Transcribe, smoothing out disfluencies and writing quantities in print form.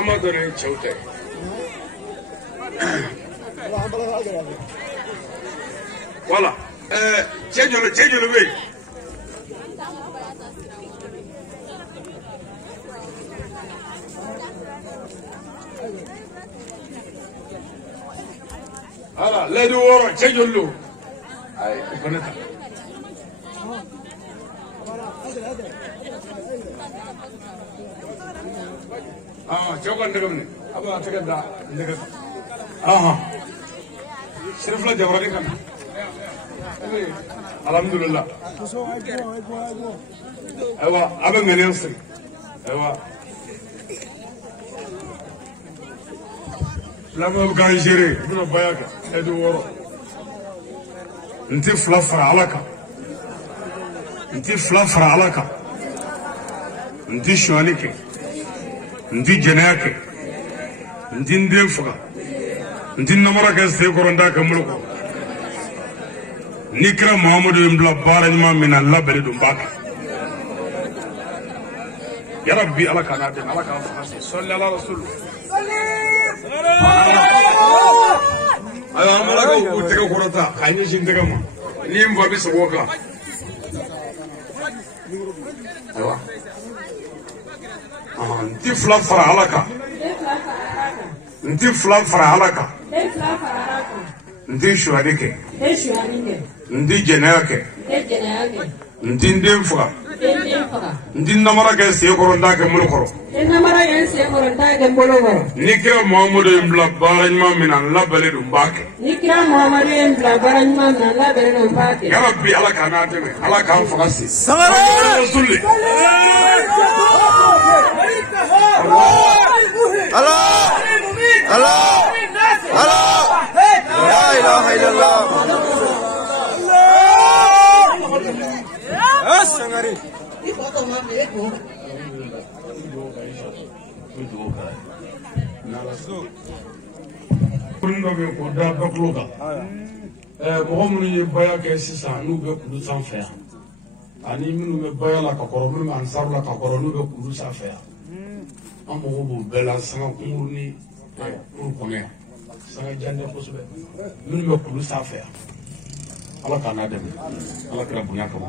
Amadou Chauta. Voilà. Change your way. Voilà, let the war change your look. Jogan the government. About to get that. Sirfla Javrani. Alhamdulillah. Ewa, abe millions. Ewa. Lama ganjere, buna bayaka, edu woro. Nti flafra alaka. Nti flafra alaka. Nti shwanike. Nti jenayake. Nti ndemfuga. Nti namara keste koronda kamuluko. Nikra Muhammadu imbla barajma min Allah beridum baki. Ya Rabbi ala kanatin ala ka fasi salli ala rasul. Ala amala ko utega korota kayni jindega ma. Ni mbabi saboka. Aywa. Nti flan fara alaka. Nti flan fara alaka. Nti shuadike. Ndi jenayake. Ndi ndemfuga. Ndi namara ke se koronda ke mulukoro. Nikra Muhammadu imbla barajma min Allah beridum baki. Ya Rabbi ala kanatime ala kan fagasi. Rasulli. Allah. La ilaha illallah. Sangari. Kuringa be ko da bakloka. Mohamed ye baya ke sisa nu be kulu sanfɛ. Ani minnu be baya la ka kɔrɔ minnu ansar la ka kɔrɔ nu be kulu sanfɛ. An mɔgɔw b'u bɛɛ la sanga kungur ni kuru kɔnɛ. Sanga jande kosɛbɛ. Minnu be kulu sanfɛ. Ala kana dɛmɛ. Ala kira bonya kama.